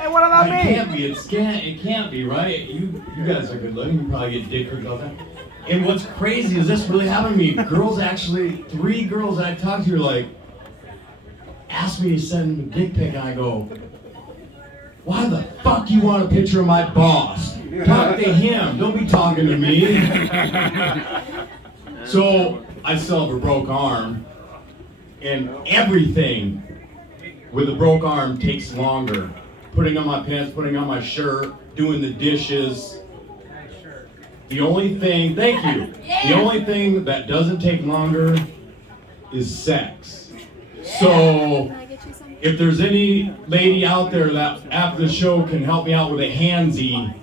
Hey, what about me? It can't be. It can't be, right? You guys are good looking. You probably get dick pics all the time. And what's crazy is this really happened to me. Three girls I talked to are like, asked me to send a dick pic, and I go, why the fuck you want a picture of my boss? Talk to him. Don't be talking to me. So I still have a broke arm, and everything with a broke arm takes longer. Putting on my pants, putting on my shirt, doing the dishes. The only thing, thank you, the only thing that doesn't take longer is sex. So if there's any lady out there that after the show can help me out with a handsy,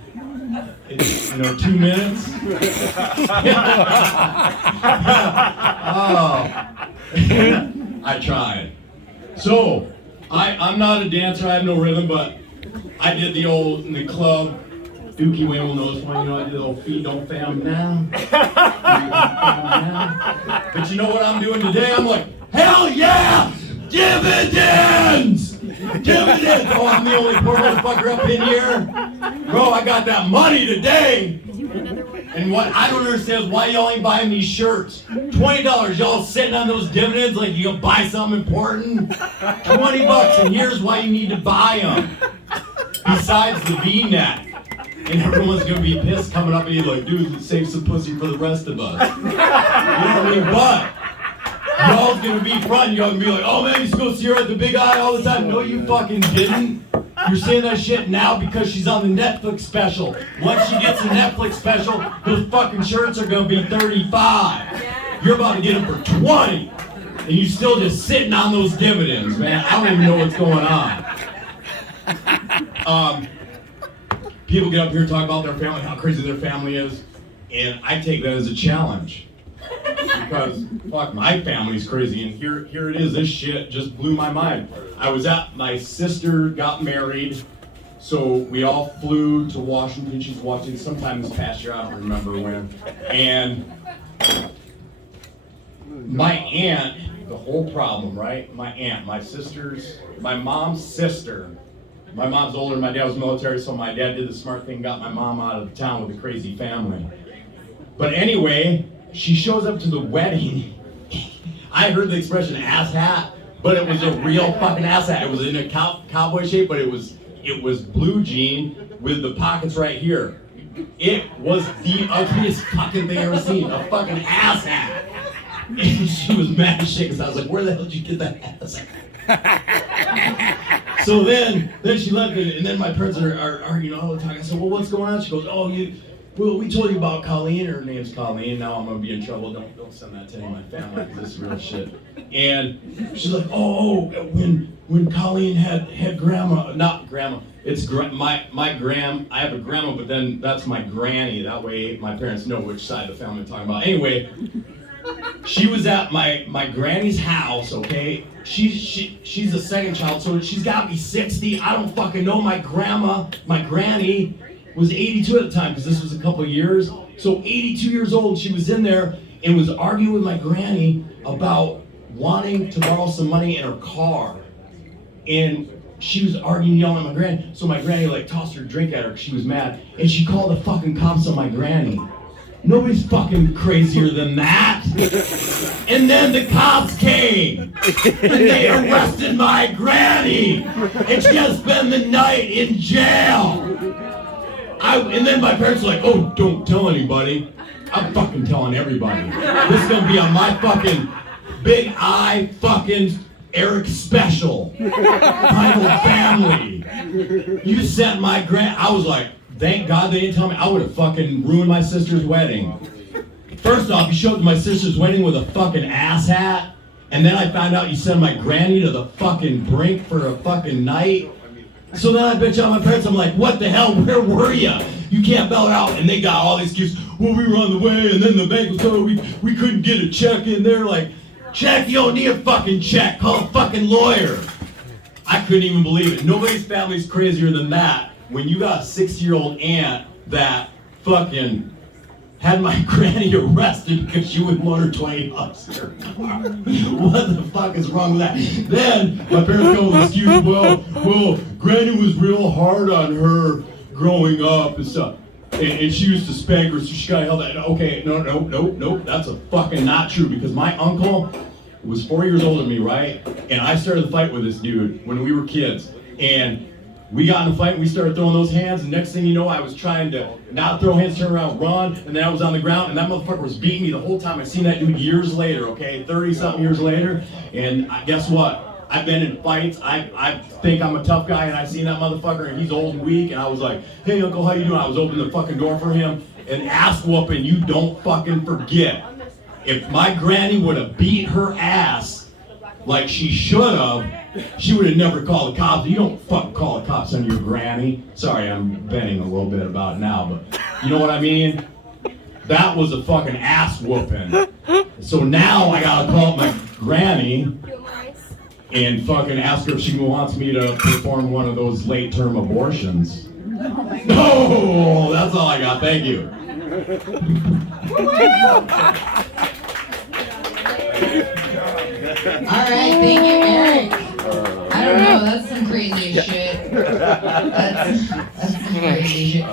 it's, 2 minutes. I tried. So I'm not a dancer, I have no rhythm, but I did the old in the club. Dookie Wayne will know this one, I did the old feet don't fam now. But you know what I'm doing today? I'm like, hell yeah! Dividends! Dividends! Oh, I'm the only poor motherfucker up in here. Bro, I got that money today. And what I don't understand is why y'all ain't buying these shirts. $20, y'all sitting on those dividends like you gonna buy something important. $20, and here's why you need to buy them. Besides the V-neck. And everyone's gonna be pissed coming up and you like, dude, save some pussy for the rest of us. You know what I mean? But y'all's gonna be front, y'all gonna be like, oh man, you used to go see her at the Big Eye all the time. No, you fucking didn't. You're saying that shit now because she's on the Netflix special. Once she gets the Netflix special, those fucking shirts are gonna be $35. You're about to get them for $20. And you still just sitting on those dividends, man. I don't even know what's going on. People get up here and talk about their family, how crazy their family is, and I take that as a challenge. Because, fuck, my family's crazy, and here it is, this shit just blew my mind. My sister got married, so we all flew to Washington. She's watching sometime this past year, I don't remember when. And my aunt, the whole problem, right? My aunt, my mom's sister. My mom's older, my dad was military, so my dad did the smart thing, got my mom out of town with a crazy family. But anyway, she shows up to the wedding. I heard the expression ass hat, but it was a real fucking ass hat. It was in a cowboy shape, but it was blue jean with the pockets right here. It was the ugliest fucking thing I ever seen, a fucking ass hat. And she was mad as shit because I was like, where the hell did you get that ass hat? So then she left me, and then my parents are arguing all the time. I said, well, what's going on? She goes, oh, we told you about Colleen. Her name's Colleen. Now I'm going to be in trouble. Don't send that to any of my family, because this is real shit. And she's like, when Colleen had grandma, not grandma, it's my gram. I have a grandma, but then that's my granny. That way my parents know which side of the family I'm talking about. Anyway, she was at my granny's house, okay? She's the second child, so she's got to be 60. I don't fucking know. My granny was 82 at the time, because this was a couple of years. So 82 years old, she was in there and was arguing with my granny about wanting to borrow some money in her car. And she was arguing, yelling at my granny. So my granny like tossed her drink at her because she was mad. And she called the fucking cops on my granny. Nobody's fucking crazier than that. And then the cops came, and they arrested my granny, and she has to spend the night in jail. And then my parents were like, oh, don't tell anybody. I'm fucking telling everybody. This is gonna be on my fucking Big Eye fucking Eric special. Primal Family. You sent my I was like, thank God they didn't tell me. I would have fucking ruined my sister's wedding. First off, you showed up to my sister's wedding with a fucking ass hat, and then I found out you sent my granny to the fucking brink for a fucking night. So then I bitch out my parents. I'm like, what the hell? Where were you? You can't bail it out. And they got all these excuses. Well, we were on the way, and then the bank was told we couldn't get a check in there. Like, check? You don't need a fucking check. Call a fucking lawyer. I couldn't even believe it. Nobody's family's crazier than that. When you got a 60-year-old aunt that fucking had my granny arrested because she wouldn't load her $20 in her car. What the fuck is wrong with that? Then my parents go with excuse, well, granny was real hard on her growing up and stuff. And she used to spank her, so she got held out. Okay, no, that's a fucking not true, because my uncle was 4 years older than me, right? And I started the fight with this dude when we were kids. And we got in a fight and we started throwing those hands, and next thing you know, I was trying to not throw hands, turn around, run, and then I was on the ground, and that motherfucker was beating me the whole time. I seen that dude years later, okay, 30-something years later, and guess what? I've been in fights. I think I'm a tough guy, and I seen that motherfucker, and he's old and weak, and I was like, hey, Uncle, how you doing? I was opening the fucking door for him, and ass whooping, you don't fucking forget. If my granny would have beat her ass like she should have, she would have never called the cops. You don't fucking call the cops on your granny. Sorry, I'm venting a little bit about it now, but you know what I mean? That was a fucking ass whooping. So now I gotta call up my granny and fucking ask her if she wants me to perform one of those late-term abortions. No, that's all I got. Thank you. Alright, thank you, Eric. I don't know, that's some crazy shit. That's some crazy shit.